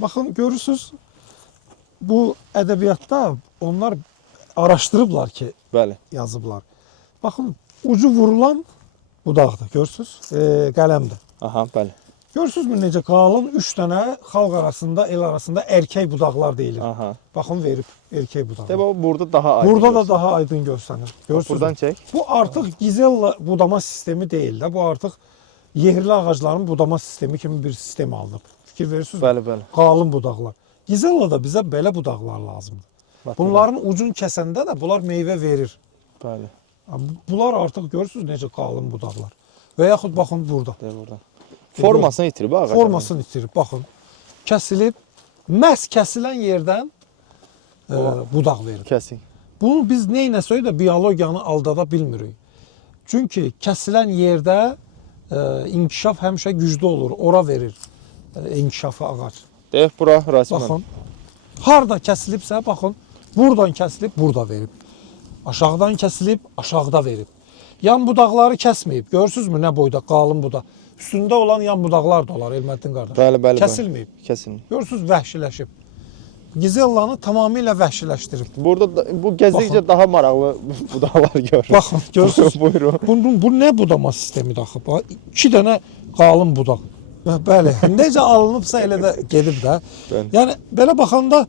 Baxın, görürsünüz, bu ədəbiyyatda onlar araşdırıblar ki, Bəli. yazıblar. Baxın, ucu vurulan budaqdır, görürsünüz, qələmdir. Aha, bəli. Görürsünüzmü necə qalın 3 dənə xalq arasında, el arasında erkək budaqlar deyilir. Aha. Baxın, verib erkək budaqlar. Demək, burada daha aydın. Burada da görsənir. daha aydın görsənir. Görürsünüz. Buradan çək. Bu artıq gizella budama sistemi deyil də. Bu artıq yerli ağacların budama sistemi kimi bir sistem alınıb. Fikir verirsiniz? Bəli, bəli. Qalın budaqlar. Gizellada bizə belə budaqlar lazımdır. Bunların ucunu kəsəndə də bunlar meyvə verir. Bəli. Bunlar artıq görürsünüz necə qalın budaqlar. Və yaxud baxın burada. Buradan. Formasını itirib ağacın. Formasını itirib. Baxın. Kəsilib. Məhz kəsilən yerdən budaq verir. Kəsin. Bunu biz neynəsək də biologiyanı aldada bilmirik. Çünki kəsilən yerdə inkişaf həmişə güclü olur. Ora verir inkişafı ağac. Deyək, bura rəsmən. Baxın. Harda kəsilibsə, baxın. Buradan kəsilib, burada verib. Aşağıdan kəsilib, aşağıda verib. Yan budaqları kəsməyib. Görürsünüzmü nə boyda qalın budaq. Üstündə olan yan budaqlar da olar Elməddin qardaş. Bəli, bəli. Kəsilməyib. Kəsilməyib. Görürsünüz, vəhşiləşib. Gizellanı tamamilə vəhşiləşdirib. Burada bu gəzdikcə daha maraqlı budaqlar görürük. Baxın, görürsünüz. Buyurun. Bu nə budama sistemidir axı? 2 dənə qalın budaq. Bəli, necə alınıbsa elə də gedib də. Yəni belə baxanda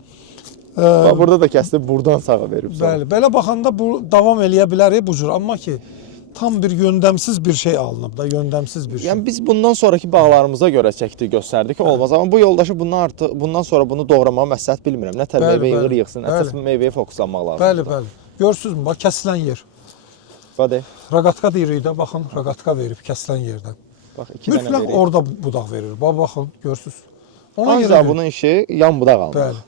burada da kəsdi, buradan sağa verib. Bəli, belə baxanda bu davam eləyə bilər bu cür, amma ki tam bir yöndəmsiz bir şey alınıb da, yöndəmsiz bir şey. Yəni biz bundan sonraki bağlarımıza görə çəkdi, göstərdik ki, olmaz. Amma bu yoldaşı bundan sonra bunu doğramağı məsləhət bilmirəm. Nə tər meyvə yığır yığsın, əsas meyvəyə fokuslanmaq lazımdır. Bəli, bəli. Görürsünüzmü? Bax, kəsilən yer. Bəli. Raqatka deyirik də, baxın, raqatka verib kəsilən yerdən. Bax, 2 dənə mütləq verib. orada budaq verir. Bax, baxın, görürsünüz. Ancaq bunun işi yan budaq almaq. Bəli.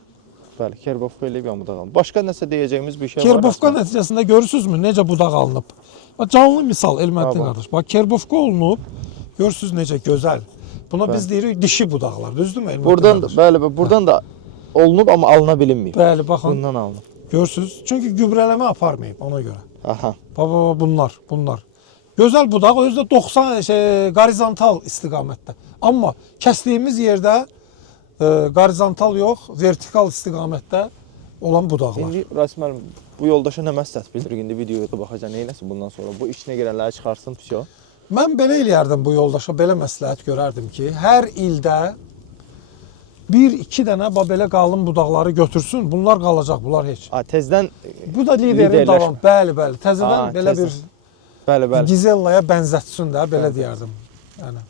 Bəli, kerbovka eləyib yan budaq almaq. Başqa nəsə deyəcəyimiz bir şey var? Kerbovka nəticəsində görürsünüzmü necə budaq alınıb? Bax, canlı misal Elməddin qardaş. Bax, kerbovka olunub. Görürsünüz necə gözəl. Buna biz deyirik dişi budaqlar, düzdürmü Elməddin buradan qardaş? bəli, buradan da olunub amma alına bilinməyib. Bəli, baxın. Bundan alınıb. Görürsünüz? Çünki gübrələmə aparmayıb ona görə. Aha. Baba, bunlar. Gözəl budaq özü də 90 qorizontal istiqamətdə. Amma kəsdiyimiz yerdə qorizontal yox, vertikal istiqamətdə olan budaqlar. İndi Rasim müəllim, bu yoldaşa nə məsləhət bildiririk? İndi videoya da baxacaq, neyləsin bundan sonra? Bu içinə girənləri çıxarsın, pişo. Mən belə eləyərdim bu yoldaşa, belə məsləhət görərdim ki, hər ildə 1-2 dənə belə qalın budaqları götürsün, bunlar qalacaq, bunlar heç. Tezdən Bu da liderin davam. Bəli, təzədən belə bir bəli. Gizellaya bənzətsin də, belə deyərdim. Yəni